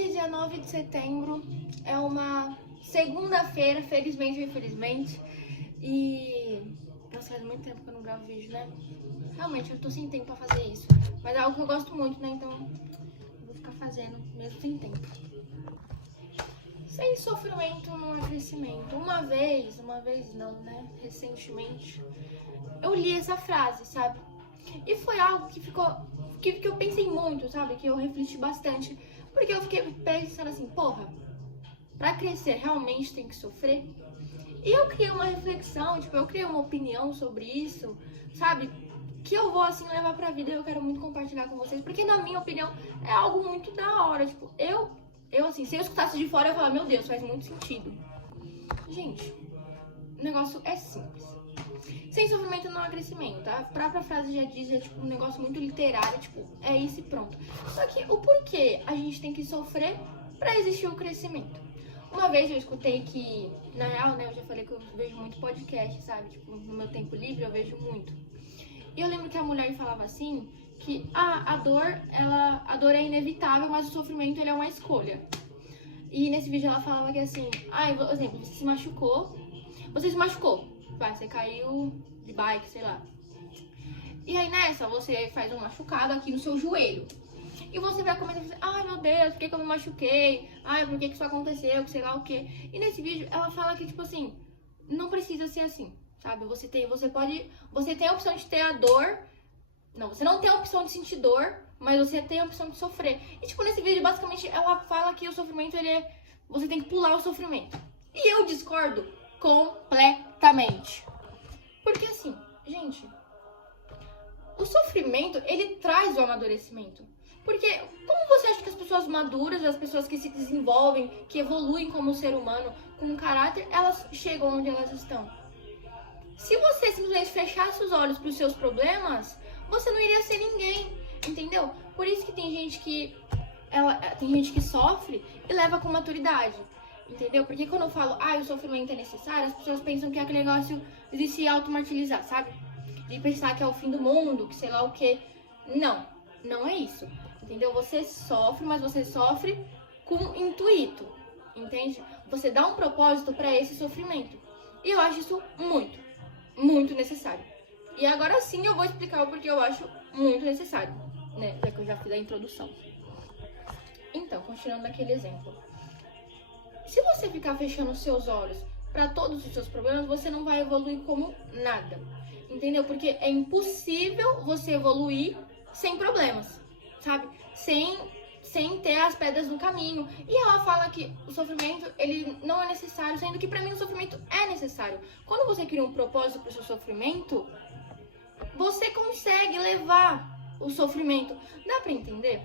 Hoje, dia 9 de setembro, é uma segunda-feira, felizmente ou infelizmente. E... Nossa, faz muito tempo que eu não gravo vídeo, né? Realmente, eu tô sem tempo pra fazer isso. Mas é algo que eu gosto muito, né? Então, eu vou ficar fazendo, mesmo sem tempo. Sem sofrimento não há crescimento. Uma vez não, né? Recentemente, eu li essa frase, sabe? E foi algo que ficou... Que eu pensei muito, sabe? Que eu refleti bastante. Porque eu fiquei pensando assim, porra, pra crescer realmente tem que sofrer? E eu criei uma reflexão, tipo, eu criei uma opinião sobre isso, sabe? Que eu vou, assim, levar pra vida e eu quero muito compartilhar com vocês. Porque, na minha opinião, é algo muito da hora. Tipo, eu assim, se eu escutasse de fora, eu ia falar, meu Deus, faz muito sentido. Gente, o negócio é simples. Sem sofrimento não há crescimento, tá? A própria frase já diz, é tipo um negócio muito literário, tipo, é isso e pronto. Só que o porquê a gente tem que sofrer pra existir o crescimento? Uma vez eu escutei que, na real, né, eu já falei que eu vejo muito podcast, sabe? Tipo, no meu tempo livre eu vejo muito. E eu lembro que a mulher falava assim, que a dor é inevitável, mas o sofrimento ele é uma escolha. E nesse vídeo ela falava que assim, por exemplo, você se machucou, você caiu de bike, sei lá. E aí nessa, você faz um machucado aqui no seu joelho. E você vai começar a dizer, ai meu Deus, por que eu me machuquei? Ai, por que isso aconteceu? Sei lá o quê. E nesse vídeo ela fala que, tipo assim, não precisa ser assim, sabe? Você tem a opção de ter a dor. Não, você não tem a opção de sentir dor, mas você tem a opção de sofrer. E tipo, nesse vídeo, basicamente, ela fala que o sofrimento, você tem que pular o sofrimento. E eu discordo completamente. Porque assim, gente, o sofrimento, ele traz o amadurecimento. Porque como você acha que as pessoas maduras, as pessoas que se desenvolvem, que evoluem como ser humano, com caráter, elas chegam onde elas estão? Se você simplesmente fechasse os olhos para os seus problemas, você não iria ser ninguém, entendeu? Por isso que tem gente que sofre e leva com maturidade, entendeu? Porque quando eu falo, o sofrimento é necessário, as pessoas pensam que é aquele negócio de se automartirizar, sabe? De pensar que é o fim do mundo, que sei lá o quê. Não é isso, entendeu? Você sofre, mas você sofre com intuito, entende? Você dá um propósito para esse sofrimento. E eu acho isso muito necessário. E agora sim eu vou explicar o porquê eu acho muito necessário, né? Já que eu já fiz a introdução. Então, continuando naquele exemplo. Se você ficar fechando os seus olhos para todos os seus problemas, você não vai evoluir como nada. Entendeu? Porque é impossível você evoluir sem problemas, sabe? Sem ter as pedras no caminho. E ela fala que o sofrimento, ele não é necessário, sendo que pra mim o sofrimento é necessário. Quando você cria um propósito pro seu sofrimento, você consegue levar o sofrimento. Dá pra entender?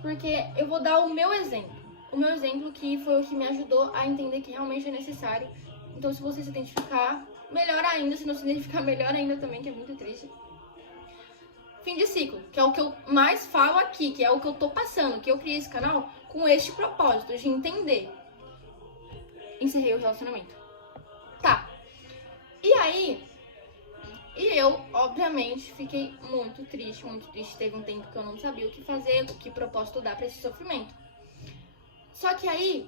Porque eu vou dar o meu exemplo. O meu exemplo que foi o que me ajudou a entender que realmente é necessário. Então, se você se identificar, melhor ainda. Se não se identificar, melhor ainda também, que é muito triste. Fim de ciclo, que é o que eu mais falo aqui, que é o que eu tô passando, que eu criei esse canal com este propósito de entender. Encerrei o relacionamento. Tá. E aí, eu, obviamente, fiquei muito triste. Teve um tempo que eu não sabia o que fazer, que propósito dar pra esse sofrimento. Só que aí,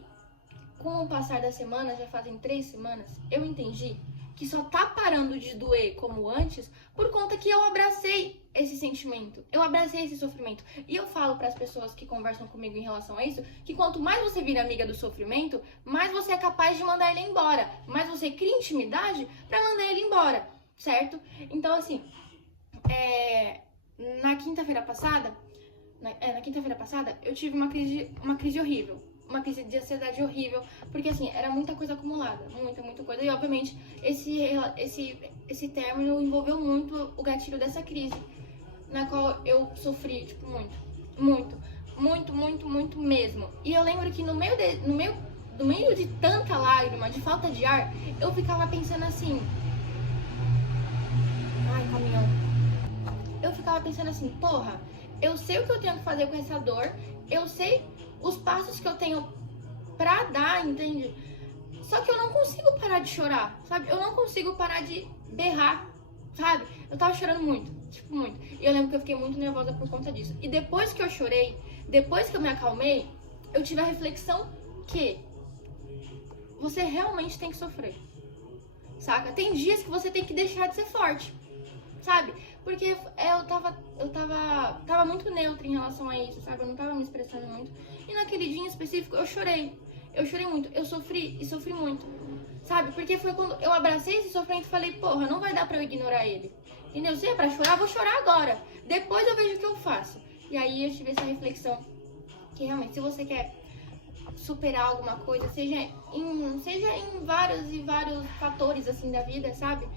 com o passar da semana, já fazem 3 semanas, eu entendi que só tá parando de doer como antes por conta que eu abracei esse sentimento, eu abracei esse sofrimento. E eu falo para as pessoas que conversam comigo em relação a isso, que quanto mais você vira amiga do sofrimento, mais você é capaz de mandar ele embora, mais você cria intimidade para mandar ele embora, certo? Então assim, na quinta-feira passada, eu tive uma crise horrível. Uma crise de ansiedade horrível, porque assim, era muita coisa acumulada, muita coisa, e obviamente esse término envolveu muito o gatilho dessa crise, na qual eu sofri, tipo, muito mesmo. E eu lembro que no meio de tanta lágrima, de falta de ar, eu ficava pensando assim, caminhão. Eu ficava pensando assim, porra, eu sei o que eu tenho que fazer com essa dor, eu sei os passos que eu tenho pra dar, entende? Só que eu não consigo parar de chorar, sabe? Eu não consigo parar de berrar, sabe? Eu tava chorando muito. E eu lembro que eu fiquei muito nervosa por conta disso. E depois que eu chorei, depois que eu me acalmei, eu tive a reflexão que você realmente tem que sofrer, saca? Tem dias que você tem que deixar de ser forte, sabe? Porque eu tava muito neutra em relação a isso, sabe? Eu não tava me expressando muito. E naquele dia em específico eu chorei. Eu chorei muito, eu sofri e sofri muito, sabe? Porque foi quando eu abracei esse sofrimento e falei, porra, não vai dar pra eu ignorar ele. Entendeu? Se é pra chorar, vou chorar agora. Depois eu vejo o que eu faço. E aí eu tive essa reflexão que realmente, se você quer superar alguma coisa, seja em vários e vários fatores assim da vida, sabe?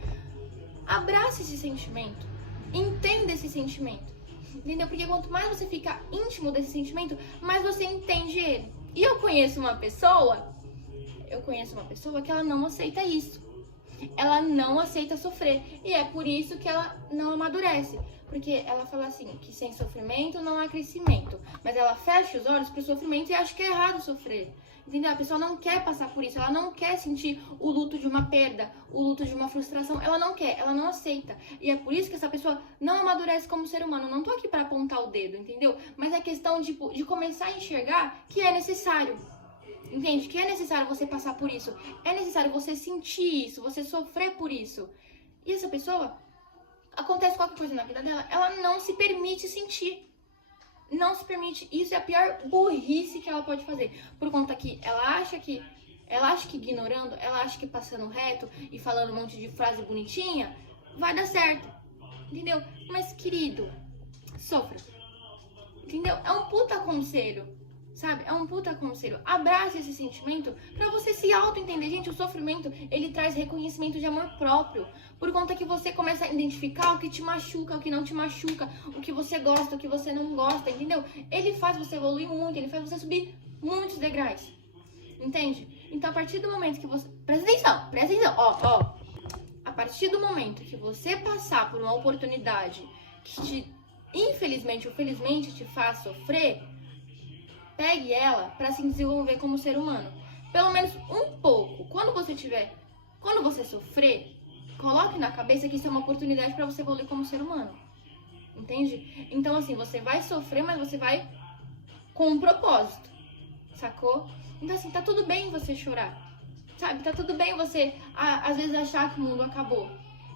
Abrace esse sentimento. Entenda esse sentimento. Entendeu? Porque quanto mais você fica íntimo desse sentimento, mais você entende ele. E eu conheço uma pessoa que ela não aceita isso. Ela não aceita sofrer. E é por isso que ela não amadurece. Porque ela fala assim, que sem sofrimento não há crescimento. Mas ela fecha os olhos pro sofrimento e acha que é errado sofrer. Entendeu? A pessoa não quer passar por isso. Ela não quer sentir o luto de uma perda, o luto de uma frustração. Ela não quer, ela não aceita. E é por isso que essa pessoa não amadurece como ser humano. Eu não tô aqui pra apontar o dedo, entendeu? Mas é questão de começar a enxergar que é necessário. Entende? Que é necessário você passar por isso. É necessário você sentir isso, você sofrer por isso. E essa pessoa, acontece qualquer coisa na vida dela, ela não se permite sentir. Não se permite. Isso é a pior burrice que ela pode fazer. Por conta que ela acha que ignorando, ela acha que passando reto e falando um monte de frase bonitinha, vai dar certo. Entendeu? Mas, querido, sofra. Entendeu? É um puta conselho. Sabe? É um puta conselho. Abrace esse sentimento pra você se auto-entender. Gente, o sofrimento, ele traz reconhecimento de amor próprio. Por conta que você começa a identificar o que te machuca, o que não te machuca, o que você gosta, o que você não gosta, entendeu? Ele faz você evoluir muito, ele faz você subir muitos degraus. Entende? Então, a partir do momento que você... Presta atenção, ó. A partir do momento que você passar por uma oportunidade que infelizmente ou felizmente te faz sofrer, pegue ela pra se desenvolver como ser humano. Pelo menos um pouco. Quando você sofrer, coloque na cabeça que isso é uma oportunidade pra você evoluir como ser humano. Entende? Então, assim, você vai sofrer, mas você vai com um propósito. Sacou? Então, assim, tá tudo bem você chorar. Sabe? Tá tudo bem você, às vezes, achar que o mundo acabou.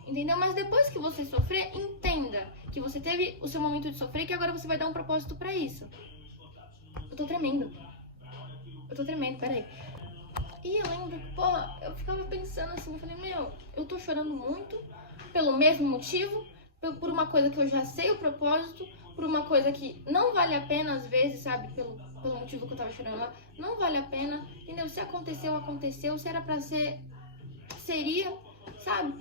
Entendeu? Mas depois que você sofrer, entenda que você teve o seu momento de sofrer e que agora você vai dar um propósito pra isso. Eu tô tremendo, peraí. E eu lembro que, eu ficava pensando assim, eu falei, eu tô chorando muito pelo mesmo motivo, por uma coisa que eu já sei o propósito, por uma coisa que não vale a pena às vezes, sabe, pelo motivo que eu tava chorando lá, não vale a pena, entendeu? Se aconteceu, aconteceu, se era pra ser, seria, sabe?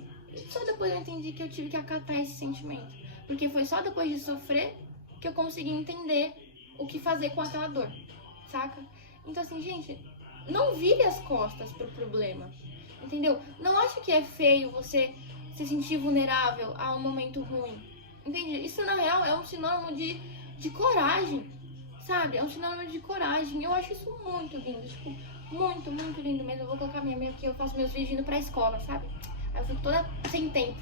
Só depois eu entendi que eu tive que acatar esse sentimento, porque foi só depois de sofrer que eu consegui entender o que fazer com aquela dor, saca? Então assim, gente, não vire as costas pro problema, entendeu? Não ache que é feio você se sentir vulnerável a um momento ruim, entende? Isso na real é um sinônimo de coragem, sabe? É um sinônimo de coragem. Eu acho isso muito lindo, tipo, muito, muito lindo mesmo. Eu vou colocar minha amiga aqui, eu faço meus vídeos indo pra escola, sabe? Aí eu fico toda sem tempo.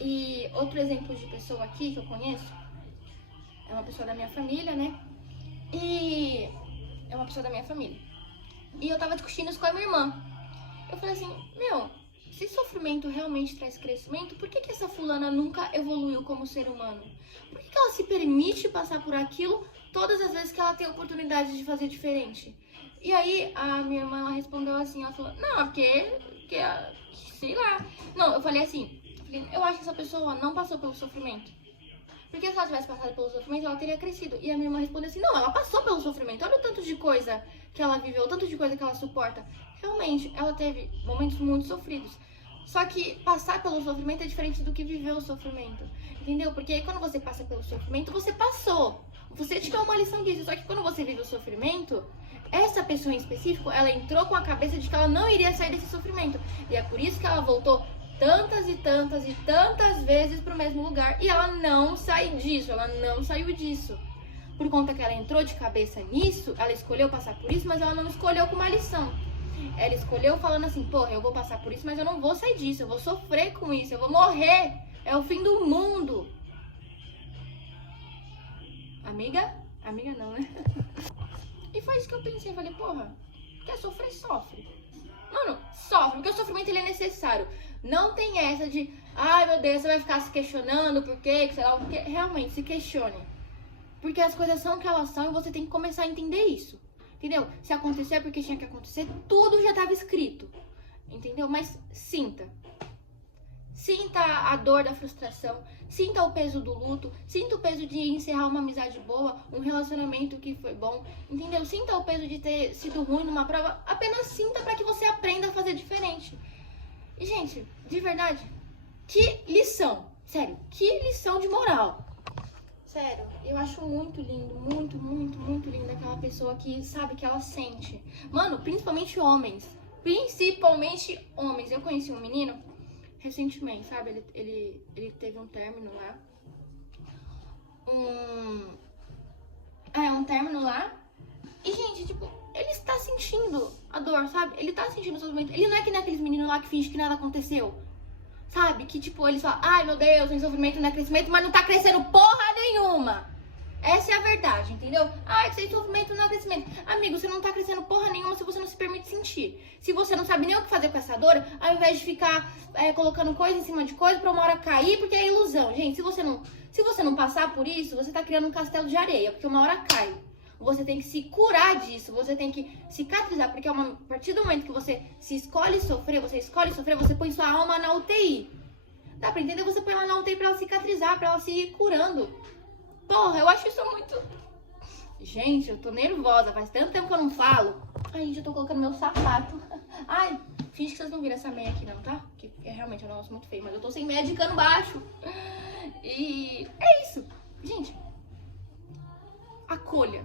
E outro exemplo de pessoa aqui que eu conheço é uma pessoa da minha família, né? E eu tava discutindo isso com a minha irmã. Eu falei assim, se sofrimento realmente traz crescimento, por que essa fulana nunca evoluiu como ser humano? Por que ela se permite passar por aquilo todas as vezes que ela tem a oportunidade de fazer diferente? E aí a minha irmã, ela respondeu assim, ela falou, não, porque sei lá. Não, eu falei assim, eu acho que essa pessoa não passou pelo sofrimento. Porque se ela tivesse passado pelo sofrimento, ela teria crescido. E a minha irmã respondeu assim, não, ela passou pelo sofrimento. Olha o tanto de coisa que ela viveu, o tanto de coisa que ela suporta. Realmente, ela teve momentos muito sofridos. Só que passar pelo sofrimento é diferente do que viver o sofrimento. Entendeu? Porque aí quando você passa pelo sofrimento, você passou. Você tirou uma lição disso. Só que quando você vive o sofrimento, essa pessoa em específico, ela entrou com a cabeça de que ela não iria sair desse sofrimento. E é por isso que ela voltou tantas e tantas e tantas vezes pro mesmo lugar. E ela não saiu disso, ela não saiu disso. Por conta que ela entrou de cabeça nisso, ela escolheu passar por isso, mas ela não escolheu com uma lição. Ela escolheu falando assim, porra, eu vou passar por isso, mas eu não vou sair disso, eu vou sofrer com isso, eu vou morrer. É o fim do mundo. Amiga? Amiga não, né? eu pensei, falei, porra, quer sofrer, sofre. Mano, sofre, porque o sofrimento ele é necessário. Não tem essa de, ai meu Deus, você vai ficar se questionando por quê, sei lá, porque realmente se questione. Porque as coisas são o que elas são e você tem que começar a entender isso. Entendeu? Se acontecer é porque tinha que acontecer, tudo já estava escrito. Entendeu? Mas sinta. Sinta a dor da frustração, sinta o peso do luto, sinta o peso de encerrar uma amizade boa, um relacionamento que foi bom, entendeu? Sinta o peso de ter sido ruim numa prova, apenas sinta para que você aprenda a fazer diferente. E, gente, de verdade, que lição, sério, que lição de moral. Sério, eu acho muito lindo, muito lindo aquela pessoa que sabe que ela sente. Mano, principalmente homens. Eu conheci um menino recentemente, sabe? Ele teve um término lá. Um término lá. E, gente, tipo, ele está sentindo a dor, sabe? Ele tá sentindo o sofrimento. Ele não é que nem aqueles meninos lá que fingem que nada aconteceu. Sabe? Que, tipo, eles falam, ai, meu Deus, tem sofrimento, não é crescimento, mas não tá crescendo porra nenhuma. Essa é a verdade, entendeu? Ai, que sem sofrimento não é crescimento. Amigo, você não tá crescendo porra nenhuma se você não se permite sentir. Se você não sabe nem o que fazer com essa dor, ao invés de ficar colocando coisa em cima de coisa pra uma hora cair, porque é ilusão. Gente, se você não passar por isso, você tá criando um castelo de areia, porque uma hora cai. Você tem que se curar disso, você tem que cicatrizar, porque a partir do momento que você escolhe sofrer, você põe sua alma na UTI. Dá pra entender? Você põe ela na UTI pra ela cicatrizar, pra ela se ir curando. Porra, eu acho isso muito... Gente, eu tô nervosa, faz tanto tempo que eu não falo. Ai, gente, eu tô colocando meu sapato. Ai, finge que vocês não viram essa meia aqui não, tá? Porque realmente é um negócio muito feio, mas eu tô sem meia de cano baixo. E é isso. Gente, acolha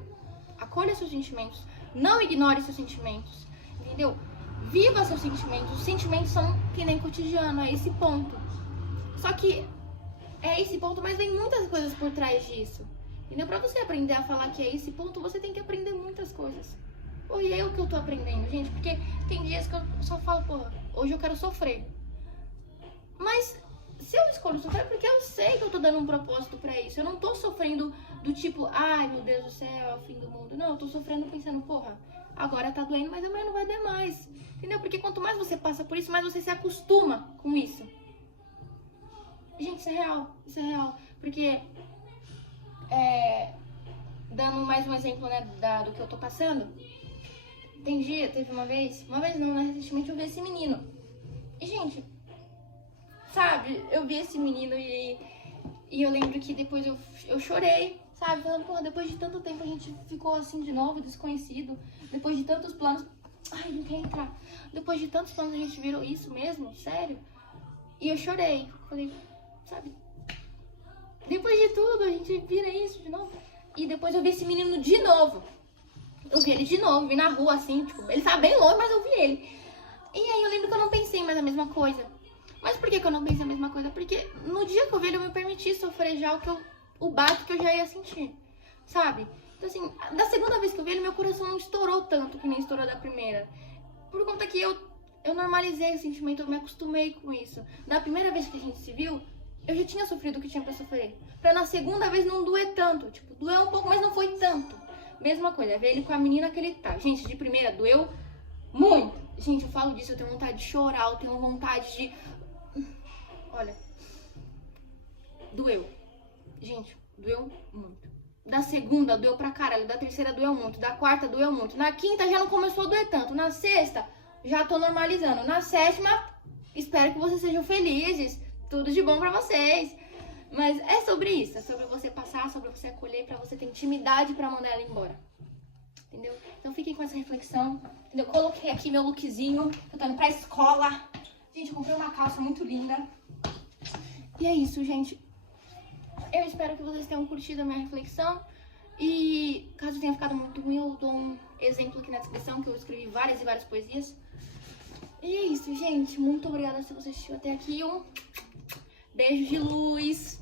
seus sentimentos, não ignore seus sentimentos, entendeu? Viva seus sentimentos, os sentimentos são que nem cotidiano, é esse ponto. Só que é esse ponto, mas vem muitas coisas por trás disso, entendeu? Pra você aprender a falar que é esse ponto, você tem que aprender muitas coisas. Pô, e é o que eu tô aprendendo, gente, porque tem dias que eu só falo, porra, hoje eu quero sofrer. Mas se eu escolho sofrer, é porque eu sei que eu tô dando um propósito pra isso. Eu não tô sofrendo do tipo, ai meu Deus do céu, é o fim do mundo. Não, eu tô sofrendo pensando, porra, agora tá doendo, mas amanhã não vai doer mais. Entendeu? Porque quanto mais você passa por isso, mais você se acostuma com isso. Gente, isso é real. Porque, dando mais um exemplo, né, do que eu tô passando. Teve uma vez não, né, recentemente eu vi esse menino. E, gente, sabe, eu vi esse menino e eu lembro que depois eu chorei, sabe? Falando, porra, depois de tanto tempo a gente ficou assim de novo, desconhecido. Depois de tantos planos... Ai, não quer entrar. Depois de tantos planos a gente virou isso mesmo? Sério? E eu chorei. Falei, sabe? Depois de tudo a gente vira isso de novo. E depois eu vi esse menino de novo. Eu vi ele de novo, vi na rua assim, tipo, ele tava bem longe, mas eu vi ele. E aí eu lembro que eu não pensei mais a mesma coisa. Mas por que eu não pensei a mesma coisa? Porque no dia que eu vi ele, eu me permiti sofrer já o baque que eu já ia sentir, sabe? Então assim, da segunda vez que eu vi ele, meu coração não estourou tanto que nem estourou da primeira. Por conta que eu normalizei o sentimento, eu me acostumei com isso. Da primeira vez que a gente se viu, eu já tinha sofrido o que tinha pra sofrer. Pra na segunda vez não doer tanto. Tipo, doeu um pouco, mas não foi tanto. Mesma coisa, ver ele com a menina que ele tá. Gente, de primeira, doeu muito. Gente, eu falo disso, eu tenho vontade de chorar, eu tenho vontade de... Olha, doeu. Gente, doeu muito. Da segunda, doeu pra caralho. Da terceira, doeu muito. Da quarta, doeu muito. Na quinta, já não começou a doer tanto. Na sexta, já tô normalizando. Na sétima, espero que vocês sejam felizes. Tudo de bom pra vocês. Mas é sobre isso. É sobre você passar, sobre você acolher, pra você ter intimidade pra mandar ela embora. Entendeu? Então fiquem com essa reflexão. Entendeu? Coloquei aqui meu lookzinho. Eu tô indo pra escola. Gente, eu comprei uma calça muito linda. E é isso, gente. Eu espero que vocês tenham curtido a minha reflexão. E caso tenha ficado muito ruim, eu dou um exemplo aqui na descrição, que eu escrevi várias e várias poesias. E é isso, gente. Muito obrigada se você assistiu até aqui. Um beijo de luz.